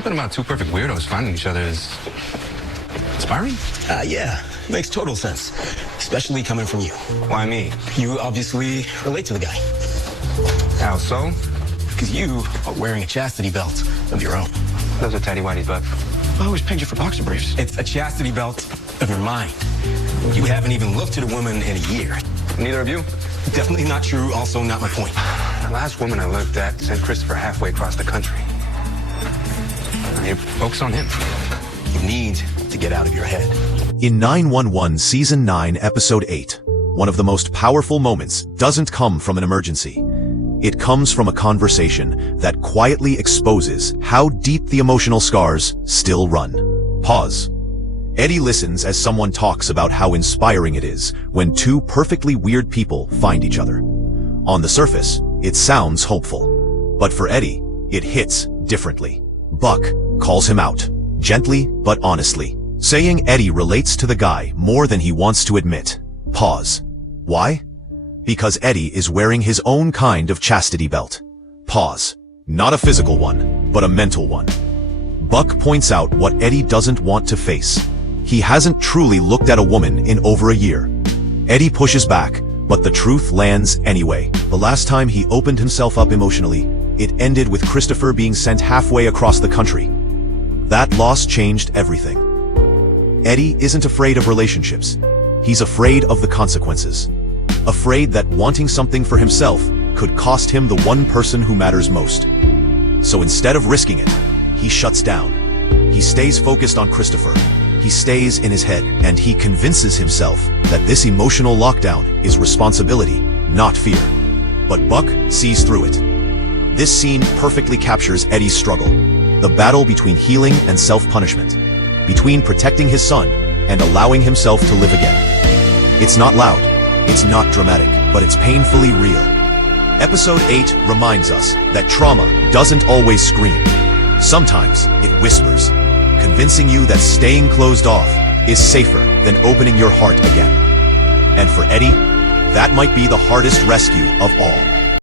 Something about two perfect weirdos finding each other is inspiring. Yeah, makes total sense, especially coming from you. Why me? You obviously relate to the guy. How so? Because you are wearing a chastity belt of your own. Those are tidy whities, but I always pegged you for boxer briefs. It's a chastity belt of your mind. You haven't even looked at a woman in a year. Neither of you? Definitely not true, also not my point. The last woman I looked at sent Christopher halfway across the country. You focus on him. You need to get out of your head. In 911 Season 9, Episode 8, one of the most powerful moments doesn't come from an emergency. It comes from a conversation that quietly exposes how deep the emotional scars still run. Pause. Eddie listens as someone talks about how inspiring it is when two perfectly weird people find each other. On the surface, it sounds hopeful. But for Eddie, it hits differently. Buck calls him out, gently but honestly, saying Eddie relates to the guy more than he wants to admit. Pause. Why? Because Eddie is wearing his own kind of chastity belt. Pause. Not a physical one, but a mental one. Buck points out what Eddie doesn't want to face. He hasn't truly looked at a woman in over a year. Eddie pushes back, but the truth lands anyway. The last time he opened himself up emotionally, it ended with Christopher being sent halfway across the country. That loss changed everything. Eddie isn't afraid of relationships. He's afraid of the consequences. Afraid that wanting something for himself could cost him the one person who matters most. So instead of risking it, he shuts down. He stays focused on Christopher. He stays in his head, and he convinces himself that this emotional lockdown is responsibility, not fear. But Buck sees through it. This scene perfectly captures Eddie's struggle, the battle between healing and self-punishment, between protecting his son and allowing himself to live again. It's not loud, it's not dramatic, but it's painfully real. Episode 8 reminds us that trauma doesn't always scream. Sometimes it whispers, convincing you that staying closed off is safer than opening your heart again. And for Eddie, that might be the hardest rescue of all.